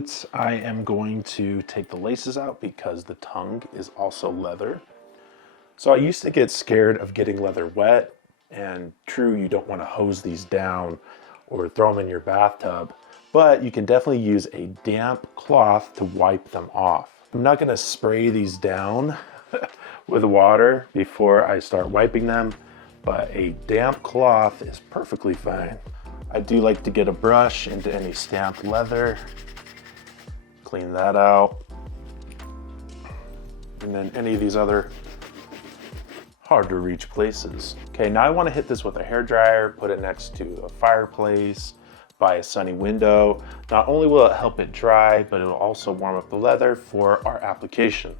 boots, I am going to take the laces out because the tongue is also leather. So I used to get scared of getting leather wet, and true, you don't want to hose these down or throw them in your bathtub, but you can definitely use a damp cloth to wipe them off. I'm not going to spray these down with water before I start wiping them, but a damp cloth is perfectly fine. I do like to get a brush into any stamped leather, clean that out, and then any of these other hard to reach places. Okay, now I want to hit this with a hairdryer, put it next to a fireplace, by a sunny window. Not only will it help it dry, but it will also warm up the leather for our application.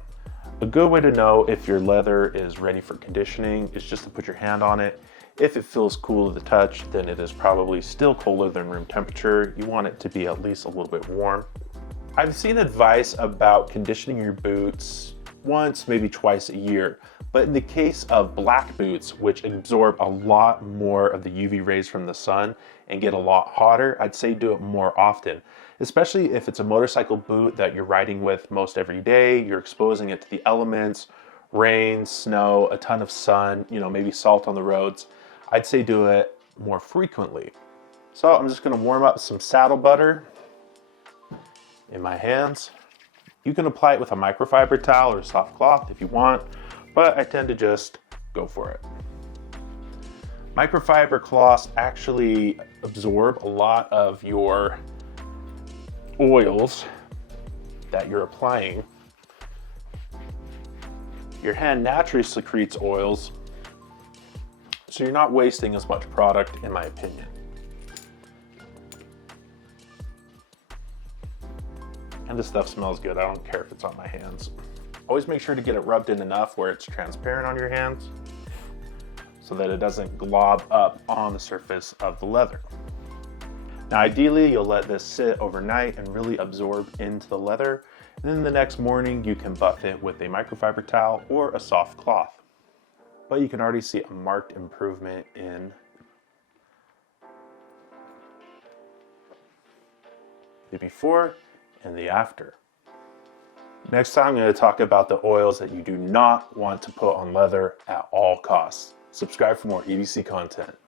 A good way to know if your leather is ready for conditioning is just to put your hand on it. If it feels cool to the touch, then it is probably still colder than room temperature. You want it to be at least a little bit warm. I've seen advice about conditioning your boots once, maybe twice a year. But in the case of black boots, which absorb a lot more of the UV rays from the sun and get a lot hotter, I'd say do it more often, especially if it's a motorcycle boot that you're riding with most every day. You're exposing it to the elements, rain, snow, a ton of sun, maybe salt on the roads. I'd say do it more frequently. So I'm just going to warm up some saddle butter in my hands. You can apply it with a microfiber towel or soft cloth if you want, but I tend to just go for it. Microfiber cloths actually absorb a lot of your oils that you're applying. Your hand naturally secretes oils, so you're not wasting as much product, in my opinion. And this stuff smells good. I don't care if it's on my hands. Always make sure to get it rubbed in enough where it's transparent on your hands so that it doesn't glob up on the surface of the leather. Now ideally you'll let this sit overnight and really absorb into the leather, and then the next morning you can buff it with a microfiber towel or a soft cloth. But you can already see a marked improvement in the before and the after. Next time I'm going to talk about the oils that you do not want to put on leather at all costs. Subscribe for more EDC content.